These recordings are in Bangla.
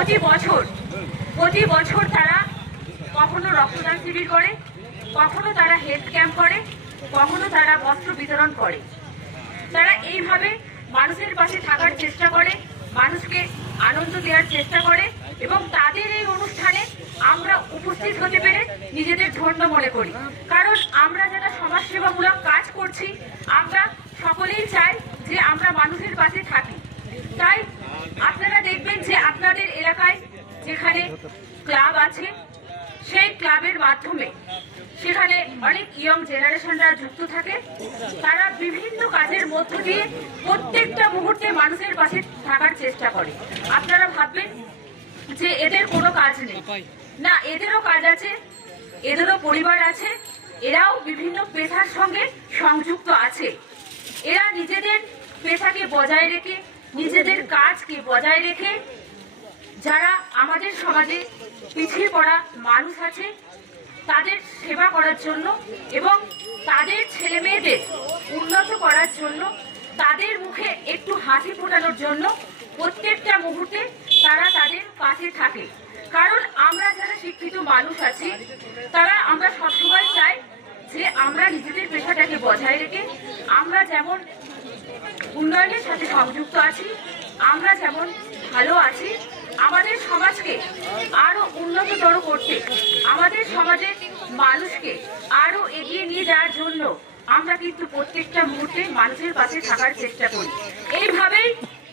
প্রতি বছর প্রতি বছর তারা কখনো রক্তদান শিবির করে, কখনো তারা হেলথ ক্যাম্প করে, কখনো তারা বস্ত্র বিতরণ করে। তারা এইভাবে মানুষের পাশে থাকার চেষ্টা করে, মানুষকে আনন্দ দেওয়ার চেষ্টা করে এবং তাদের এই অনুষ্ঠানে আমরা উপস্থিত হতে পেরে নিজেদের ধন্য মনে করি। কারণ আমরা যারা সমাজসেবামূলক কাজ করছি, আমরা সকলেই চাই যে আমরা মানুষের পাশে থাকি। তাই ক্লাবের মাধ্যমে। সেখানে অনেক ইয়ং জেনারেশনরা যুক্ত থাকে। তারা বিভিন্ন কাজের মধ্য দিয়ে প্রত্যেকটা মুহূর্তে মানুষের পাশে থাকার চেষ্টা করে। আপনারা ভাববেন যে এদের কোনো কাজ নেই। না, এদেরও কাজ আছে, এদেরও পরিবার আছে, এরাও বিভিন্ন পেশার সঙ্গে সংযুক্ত আছে। এরা নিজেদের পেশাকে বজায় রেখে, নিজেদের কাজকে বজায় রেখে যারা আমাদের সমাজে পিছিয়ে পড়া মানুষ আছে, তাদের সেবা করার জন্য এবং তাদের ছেলে মেয়েদের উন্নত করার জন্য, তাদের মুখে একটু হাসি ফোটানোর জন্য প্রত্যেকটা মুহূর্তে তারা তাদের পাশে থাকে। কারণ আমরা যারা শিক্ষিত মানুষ আছি, তারা আমরা সবসময় চাই যে আমরা নিজেদের পেশাটাকে বজায় রেখে আমরা যেমন উন্নয়নের সাথে সংযুক্ত আছি, আমরা যেমন ভালো আছি আমাদের সমাজকে আরও উন্নততর করতে, আমাদের সমাজের মানুষকে আরও এগিয়ে নিয়ে যাওয়ার জন্য আমরা কিন্তু প্রত্যেকটা মুহূর্তে মানুষের পাশে থাকার চেষ্টা করি। এইভাবেই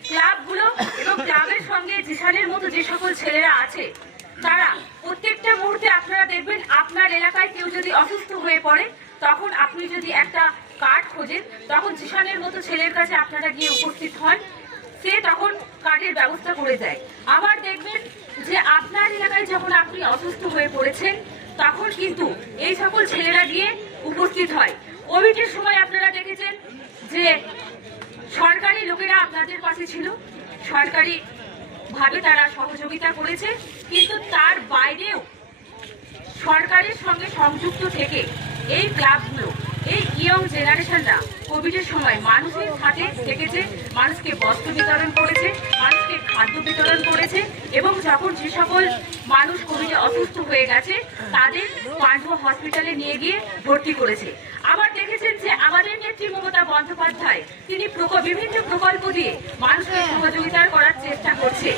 ক্লাবগুলো এবং ক্লাবের সঙ্গে জিসানের মতো যে সকল ছেলেরা আছে, তারা প্রত্যেকটা মুহূর্তে আপনারা দেখবেন আপনার এলাকায় কেউ যদি অসুস্থ হয়ে পড়ে, তখন আপনি যদি একটা কার্ড খোঁজেন, তখন জিসানের মতো ছেলের কাছে আপনারা গিয়ে উপস্থিত হন। সে তখন কার্ডের ব্যবস্থা করে দেয়। আবার দেখবেন যে আপনার এলাকায় যখন আপনি অসুস্থ হয়ে পড়েছেন, তখন কিন্তু এই সকল ছেলেরা গিয়ে উপস্থিত হয়। কোভিডের সময় আপনারা দেখেছেন যে সরকারি লোকেরা আপনাদের পাশে ছিল। সরকারি ভাবে তারা সহযোগিতা করেছে, কিন্তু তার বাইরেও সরকারের সঙ্গে সংযুক্ত থেকে এই ক্লাবগুলো এই ইয়ং জেনারেশনরা কোভিডের সময় মানুষের সাথে থেকেছে, মানুষকে বস্ত্র বিতরণ করেছে, মানুষকে খাদ্য বিতরণ করেছে এবং যখন যে সকল মানুষ কোভিডে অসুস্থ হয়ে গেছে, তাদের পান্ডুয়া হসপিটালে নিয়ে গিয়ে ভর্তি করেছে। আবার দেখেছেন যে আমাদের নেত্রী মমতা বন্দ্যোপাধ্যায়, তিনি বিভিন্ন প্রকল্প দিয়ে মানুষকে সহযোগিতা করার চেষ্টা করছে।